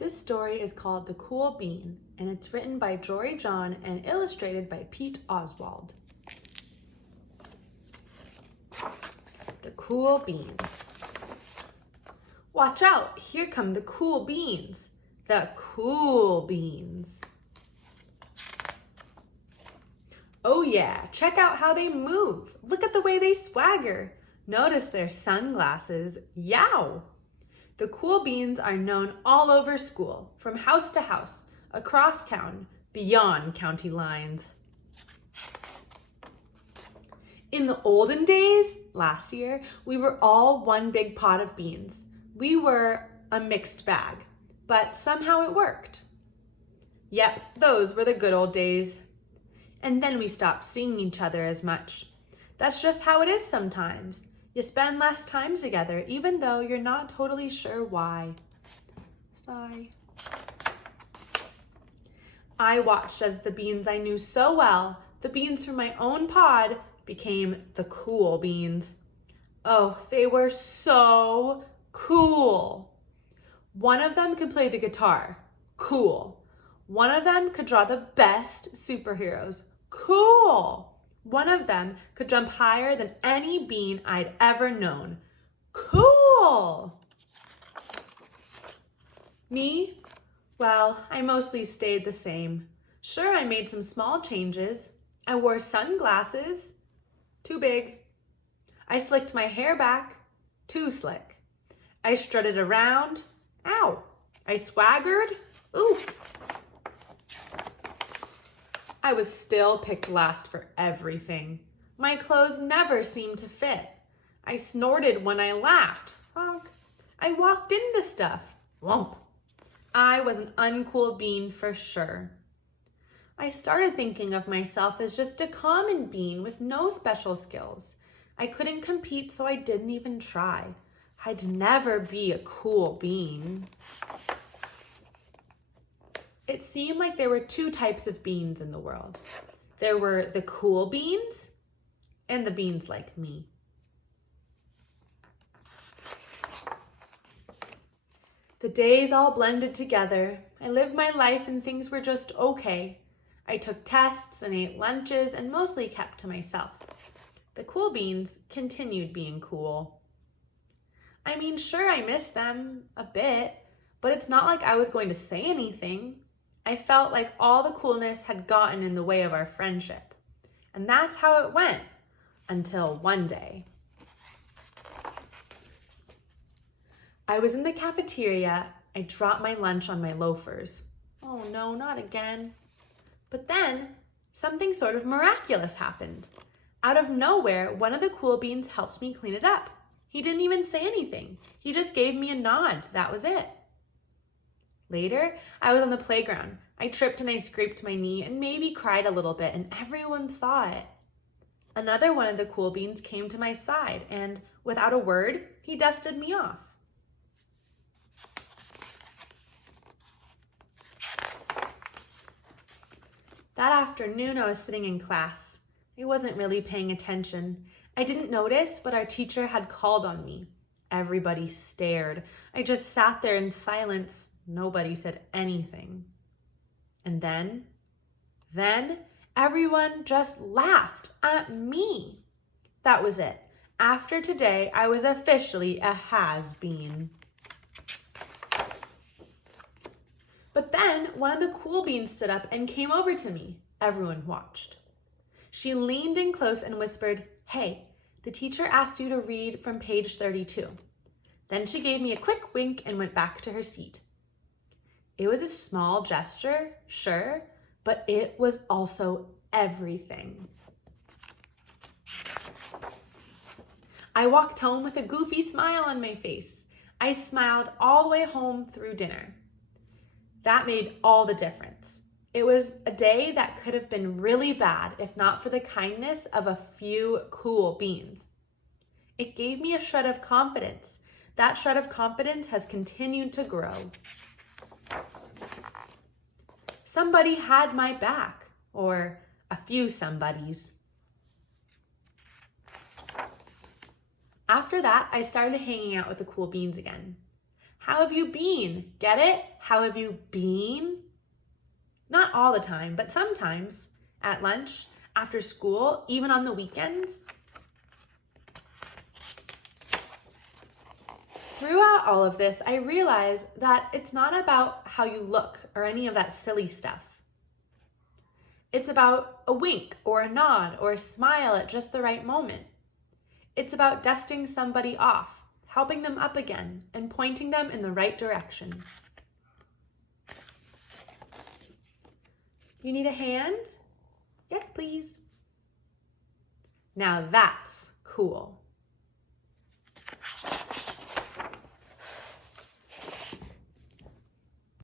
This story is called The Cool Bean, and it's written by Jory John and illustrated by Pete Oswald. The Cool Beans. Watch out, here come the cool beans. The cool beans. Oh yeah, check out how they move. Look at the way they swagger. Notice their sunglasses. Yow! The cool beans are known all over school, from house to house, across town, beyond county lines. In the olden days, last year, we were all one big pot of beans. We were a mixed bag, but somehow it worked. Yep, those were the good old days. And then we stopped seeing each other as much. That's just how it is sometimes. You spend less time together, even though you're not totally sure why. Sigh. I watched as the beans I knew so well, the beans from my own pod, became the cool beans. Oh, they were so cool. One of them could play the guitar. Cool. One of them could draw the best superheroes. Cool. One of them could jump higher than any bean I'd ever known. Cool. Me? Well, I mostly stayed the same. Sure, I made some small changes. I wore sunglasses. Too big. I slicked my hair back. Too slick. I strutted around. Ow. I swaggered. Ooh. I was still picked last for everything. My clothes never seemed to fit. I snorted when I laughed. Honk. I walked into stuff. Whomp. I was an uncool bean for sure. I started thinking of myself as just a common bean with no special skills. I couldn't compete, so I didn't even try. I'd never be a cool bean. It seemed like there were two types of beans in the world. There were the cool beans and the beans like me. The days all blended together. I lived my life and things were just okay. I took tests and ate lunches and mostly kept to myself. The cool beans continued being cool. I mean, sure, I miss them a bit, but it's not like I was going to say anything. I felt like all the coolness had gotten in the way of our friendship. And that's how it went until one day. I was in the cafeteria. I dropped my lunch on my loafers. Oh no, not again. But then something sort of miraculous happened. Out of nowhere, one of the cool beans helped me clean it up. He didn't even say anything. He just gave me a nod. That was it. Later, I was on the playground. I tripped and I scraped my knee and maybe cried a little bit, and everyone saw it. Another one of the cool beans came to my side and, without a word, he dusted me off. That afternoon, I was sitting in class. I wasn't really paying attention. I didn't notice, but our teacher had called on me. Everybody stared. I just sat there in silence. Nobody said anything. And then everyone just laughed at me. That was it. After today, I was officially a has-been. But then one of the cool beans stood up and came over to me. Everyone watched. She leaned in close and whispered, "Hey, the teacher asked you to read from page 32. Then she gave me a quick wink and went back to her seat. It was a small gesture, sure, but it was also everything. I walked home with a goofy smile on my face. I smiled all the way home through dinner. That made all the difference. It was a day that could have been really bad if not for the kindness of a few cool beans. It gave me a shred of confidence. That shred of confidence has continued to grow. Somebody had my back, or a few somebodies. After that, I started hanging out with the cool beans again. How have you been? Get it? How have you been? Not all the time, but sometimes at lunch, after school, even on the weekends. Throughout all of this, I realized that it's not about how you look or any of that silly stuff. It's about a wink or a nod or a smile at just the right moment. It's about dusting somebody off, helping them up again, and pointing them in the right direction. You need a hand? Yes, please. Now that's cool.